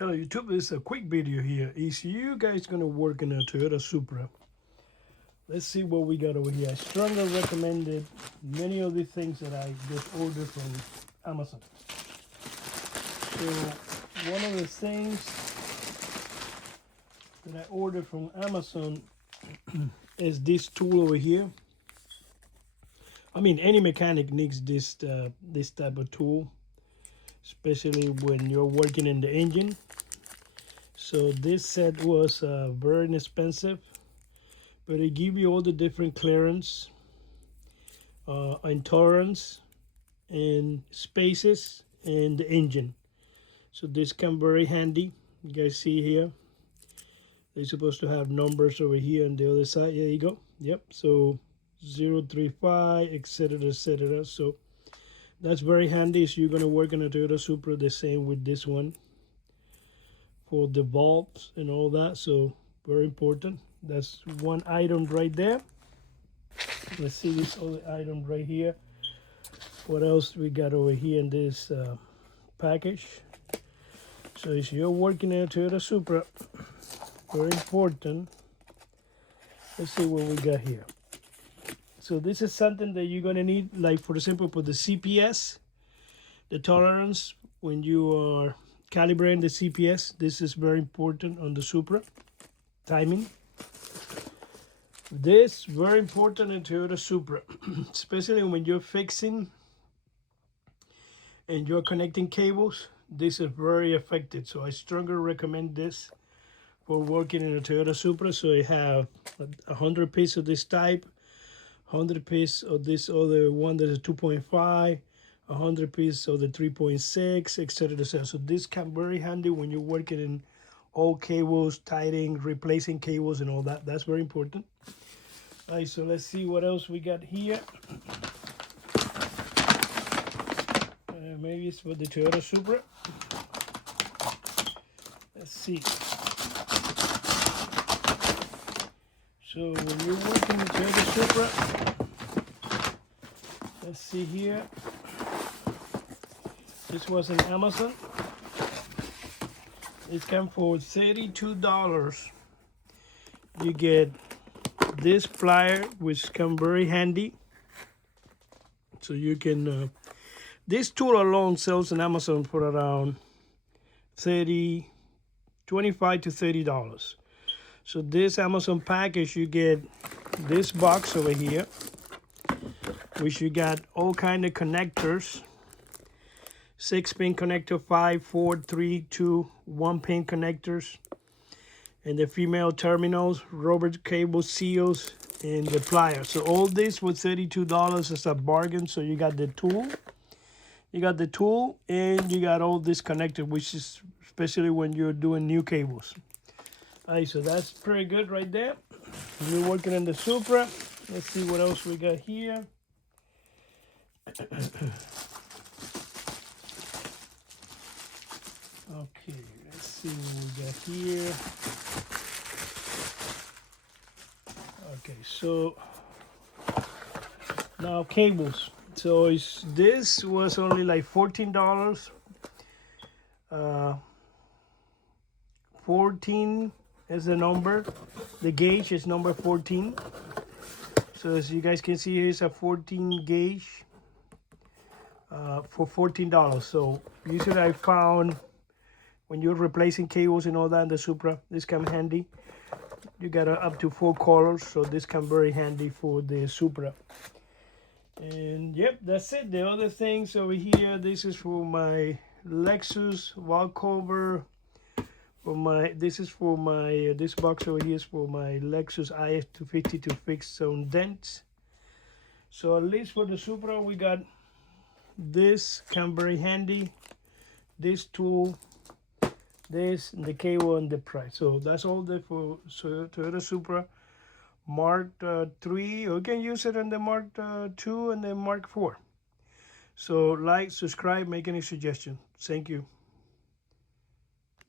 Hello YouTube, this is a quick video here. Is you guys gonna work in a Toyota Supra? Let's see what we got over here. I strongly recommended many of the things that I just ordered from Amazon. So one of the things that I ordered from Amazon is this tool over here. I mean, any mechanic needs this type of tool, especially when you're working in the engine. So this set was very inexpensive, but it give you all the different clearance and tolerance and spaces in the engine. So this come very handy. You guys see here, they're supposed to have numbers over here on the other side. There you go. Yep. So 035, etc., etc. So that's very handy. So you're gonna work on a Toyota Supra. The same with this one for the valves and all that. So very important. That's one item right there. Let's see this other item right here. What else we got over here in this package? So if you're working in a Toyota Supra, very important. Let's see what we got here. So this is something that you're gonna need, like for example, for the CPS, the tolerance when you are calibrating the CPS. This is very important on the Supra. Timing. This very important in Toyota Supra, especially when you're fixing and you're connecting cables. This is very effective. So I strongly recommend this for working in a Toyota Supra. So I have 100 pieces of this type, 100 pieces of this other one that is 2.5, 100 pieces of the 3.6, etc., etc. So this can be very handy when you're working in old cables, tightening, replacing cables, and all that. That's very important. All right, so let's see what else we got here. Maybe it's for the Toyota Supra. Let's see. So when you're working with Toyota Supra, let's see here. This was in Amazon. It comes for $32. You get this plier, which come very handy. So you can, this tool alone sells on Amazon for around $25 to $30. So this Amazon package, you get this box over here, which you got all kind of connectors. 6-pin connector, 5, 4, 3, 2, 1-pin connectors, and the female terminals, rubber cable seals, and the pliers. So all this was $32 as a bargain. So you got the tool, and you got all this connector, which is especially when you're doing new cables. All right, so that's pretty good right there. We're working on the Supra. Let's see what else we got here. Okay, let's see what we got here. Okay, so now cables. So this was only like $14. 14 is the number. The gauge is number 14. So as you guys can see, here's a 14 gauge for $14. So usually I found when you're replacing cables and all that in the Supra, this comes handy. You got up to 4 colors, so this comes very handy for the Supra. And yep, that's it. The other things over here, this is for my Lexus valve cover. This box over here is for my Lexus IS250 to fix some dents. So at least for the Supra, we got this, come very handy. This tool, this, and the cable, and the price. So that's all there for Toyota Supra Mark 3. You can use it in the Mark 2 and the Mark 4. So like, subscribe, make any suggestion. Thank you.